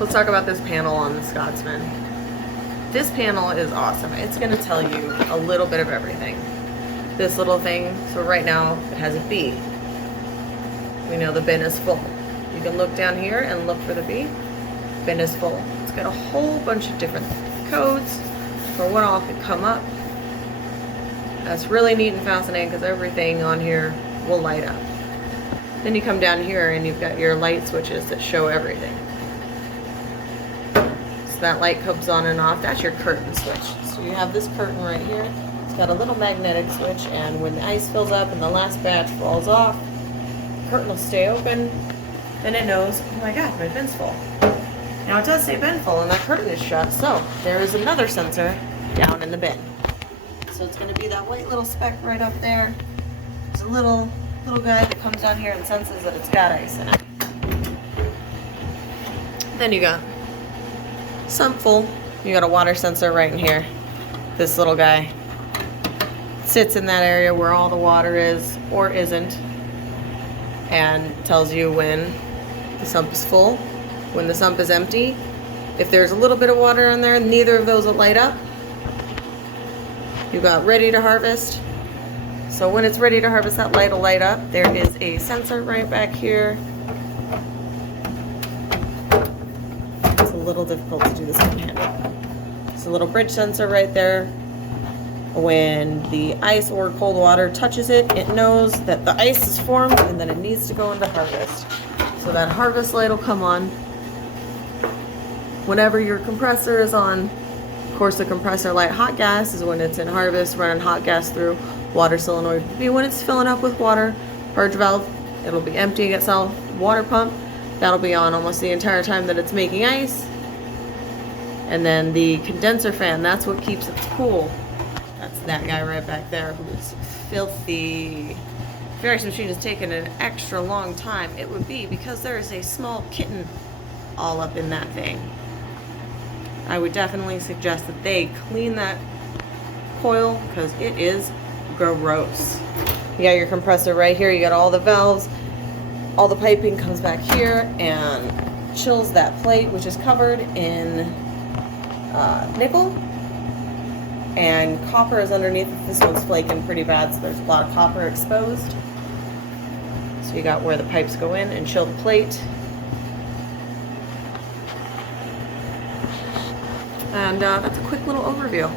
Let's talk about this panel on the Scotsman. This panel is awesome. It's going to tell you a little bit of everything. This little thing, so right now it has a B. We know the bin is full. You can look down here and look for the B. Bin is full. It's got a whole bunch of different codes for what all could come up. That's really neat and fascinating because everything on here will light up. Then you come down here and you've got your light switches that show everything. So that light comes on and off. That's your curtain switch. So you have this curtain right here. It's got a little magnetic switch, and when the ice fills up and the last batch falls off, the curtain will stay open. Then it knows, oh my god, my bin's full. Now it does say bin full and that curtain is shut, so there is another sensor down in the bin. So it's going to be that white little speck right up there. There's a little guy that comes down here and senses that it's got ice in it. Then you got sump full. You got a water sensor right in here. This little guy sits in that area where all the water is or isn't, and tells you when the sump is full, when the sump is empty. If there's a little bit of water in there, neither of those will light up. You got ready to harvest. So when it's ready to harvest, that light will light up. There is a sensor right back here. It's a little difficult to do this one-handed. It's a little bridge sensor right there. When the ice or cold water touches it, it knows that the ice is formed and that it needs to go into harvest. So that harvest light will come on whenever your compressor is on. Of course, the compressor light hot gas is when it's in harvest, running hot gas through. Water solenoid will be when it's filling up with water. Purge valve, it'll be emptying itself. Water pump, that'll be on almost the entire time that it's making ice. And then the condenser fan, that's what keeps it cool. That's that guy right back there who's filthy. If your ice machine has taken an extra long time, it would be because there is a small kitten all up in that thing. I would definitely suggest that they clean that coil because it is gross. You got your compressor right here. You got all the valves. All the piping comes back here and chills that plate, which is covered in nickel. And copper is underneath. This one's flaking pretty bad, so there's a lot of copper exposed. So you got where the pipes go in and chill the plate. And that's a quick little overview.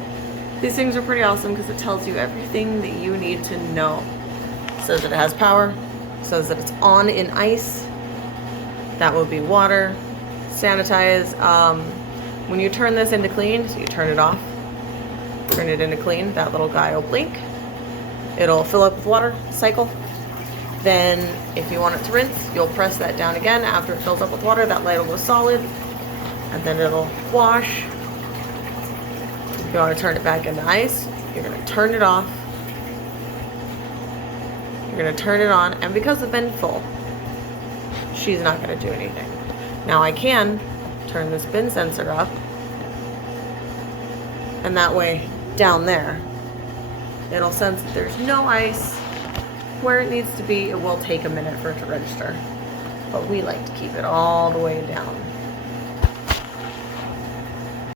These things are pretty awesome because it tells you everything that you need to know. It says that it has power. It says that it's on in ice. That will be water. Sanitize. When you turn this into clean, so you turn it off, turn it into clean, that little guy will blink. It'll fill up with water, cycle. Then if you want it to rinse, you'll press that down again. After it fills up with water, that light will go solid. And then it'll wash. If you want to turn it back into ice, you're going to turn it off. You're going to turn it on. And because the bin's full, she's not going to do anything. Now I can turn this bin sensor up. And that way, down there, it'll sense that there's no ice where it needs to be. It will take a minute for it to register. But we like to keep it all the way down.